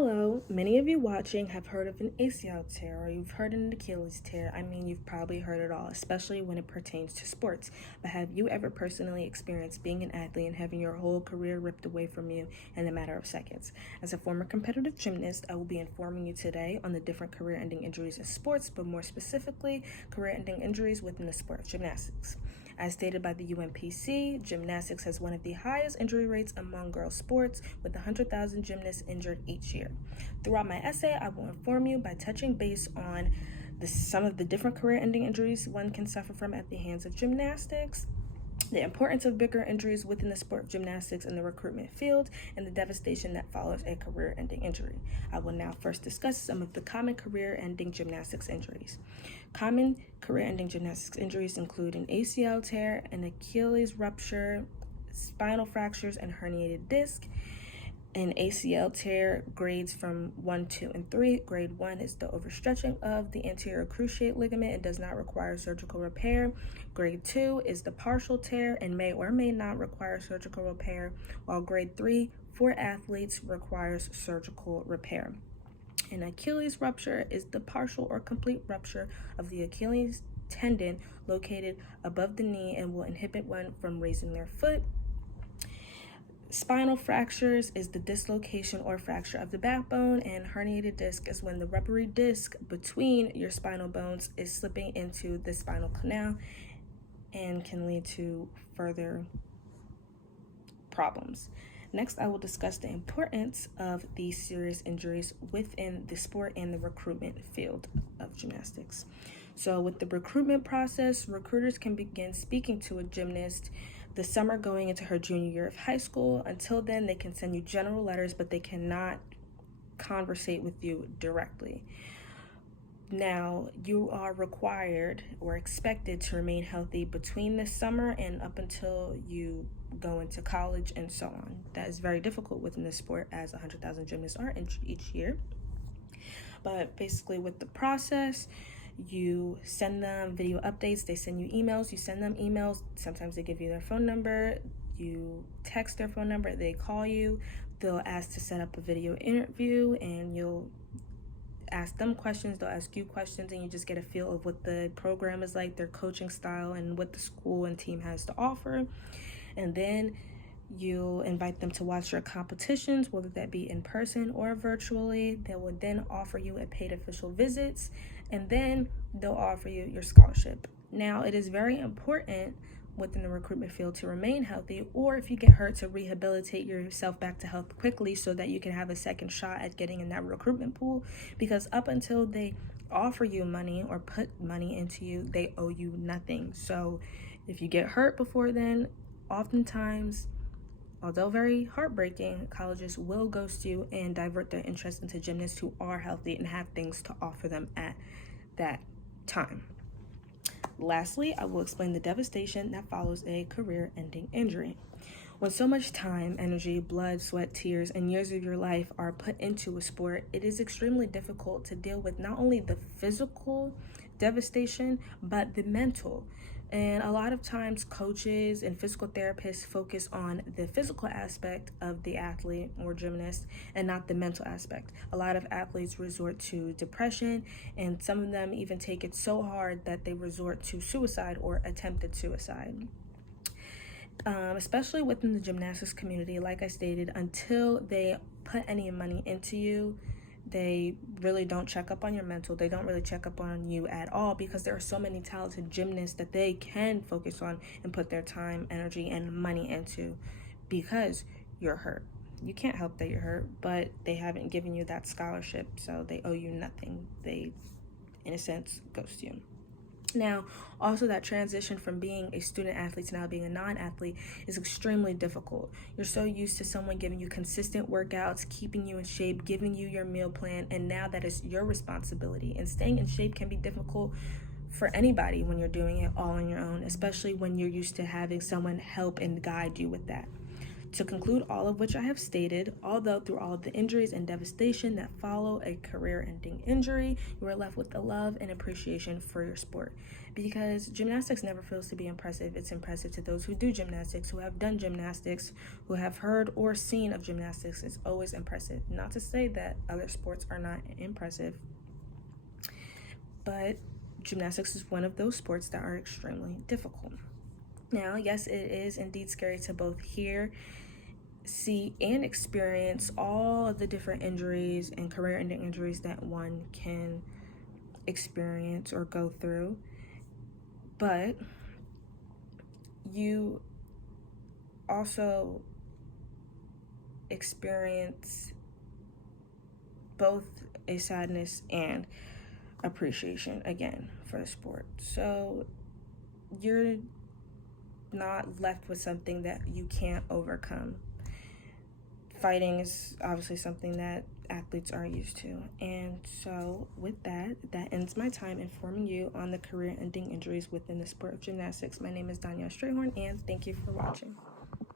Hello, many of you watching have heard of an ACL tear or you've heard an Achilles tear. I mean, you've probably heard it all, especially when it pertains to sports. But have you ever personally experienced being an athlete and having your whole career ripped away from you in a matter of seconds? As a former competitive gymnast, I will be informing you today on the different career-ending injuries in sports, but more specifically, career-ending injuries within the sport of gymnastics. As stated by the UNPC, gymnastics has one of the highest injury rates among girls' sports, with 100,000 gymnasts injured each year. Throughout my essay, I will inform you by touching base on some of the different career-ending injuries one can suffer from at the hands of gymnastics, the importance of bigger injuries within the sport of gymnastics in the recruitment field, and the devastation that follows a career-ending injury. I will now first discuss some of the common career-ending gymnastics injuries. Common career-ending gymnastics injuries include an ACL tear, an Achilles rupture, spinal fractures, and herniated disc. An ACL tear grades from 1, 2, and 3. Grade 1 is the overstretching of the anterior cruciate ligament and does not require surgical repair. Grade 2 is the partial tear and may or may not require surgical repair, while grade 3 for athletes requires surgical repair. An Achilles rupture is the partial or complete rupture of the Achilles tendon located above the knee and will inhibit one from raising their foot. Spinal fractures is the dislocation or fracture of the backbone, and herniated disc is when the rubbery disc between your spinal bones is slipping into the spinal canal and can lead to further problems. Next, I will discuss the importance of these serious injuries within the sport and the recruitment field of gymnastics. So with the recruitment process, recruiters can begin speaking to a gymnast the summer going into her junior year of high school. Until then, they can send you general letters, but they cannot conversate with you directly. Now, you are required or expected to remain healthy between this summer and up until you go into college and so on. That is very difficult within the sport, as 100,000 gymnasts are each year. But basically with the process, you send them video updates, they send you emails, you send them emails, sometimes they give you their phone number, you text their phone number, they call you, they'll ask to set up a video interview, and you'll ask them questions, they'll ask you questions, and you just get a feel of what the program is like, their coaching style, and what the school and team has to offer. And then you'll invite them to watch your competitions, whether that be in person or virtually. They will then offer you a paid official visits, and then they'll offer you your scholarship. Now, it is very important within the recruitment field to remain healthy, or if you get hurt, to rehabilitate yourself back to health quickly so that you can have a second shot at getting in that recruitment pool, because up until they offer you money or put money into you, they owe you nothing. So if you get hurt before then, oftentimes, although very heartbreaking, colleges will ghost you and divert their interest into gymnasts who are healthy and have things to offer them at that time. Lastly, I will explain the devastation that follows a career-ending injury. When so much time, energy, blood, sweat, tears, and years of your life are put into a sport, it is extremely difficult to deal with not only the physical devastation, but the mental. And a lot of times coaches and physical therapists focus on the physical aspect of the athlete or gymnast and not the mental aspect. A lot of athletes resort to depression, and some of them even take it so hard that they resort to suicide or attempted suicide. Especially within the gymnastics community, like I stated, until they put any money into you, they really don't check up on your mental. They don't really check up on you at all, because there are so many talented gymnasts that they can focus on and put their time, energy, and money into, because you're hurt. You can't help that you're hurt, but they haven't given you that scholarship, so they owe you nothing. They, in a sense, ghost you. Now, also, that transition from being a student athlete to now being a non-athlete is extremely difficult. You're so used to someone giving you consistent workouts, keeping you in shape, giving you your meal plan, and now that is your responsibility. And staying in shape can be difficult for anybody when you're doing it all on your own, especially when you're used to having someone help and guide you with that. To conclude all of which I have stated, although through all of the injuries and devastation that follow a career-ending injury, you are left with the love and appreciation for your sport. Because gymnastics never fails to be impressive. It's impressive to those who do gymnastics, who have done gymnastics, who have heard or seen of gymnastics. It's always impressive. Not to say that other sports are not impressive, but gymnastics is one of those sports that are extremely difficult. Now, yes, it is indeed scary to both hear, see, and experience all of the different injuries and career-ending injuries that one can experience or go through. But you also experience both a sadness and appreciation, again, for the sport. So you're not left with something that you can't overcome. Fighting is obviously something that athletes are used to. And so with that ends my time informing you on the career-ending injuries within the sport of gymnastics. My name is Donyale Strayhorn, and thank you for watching.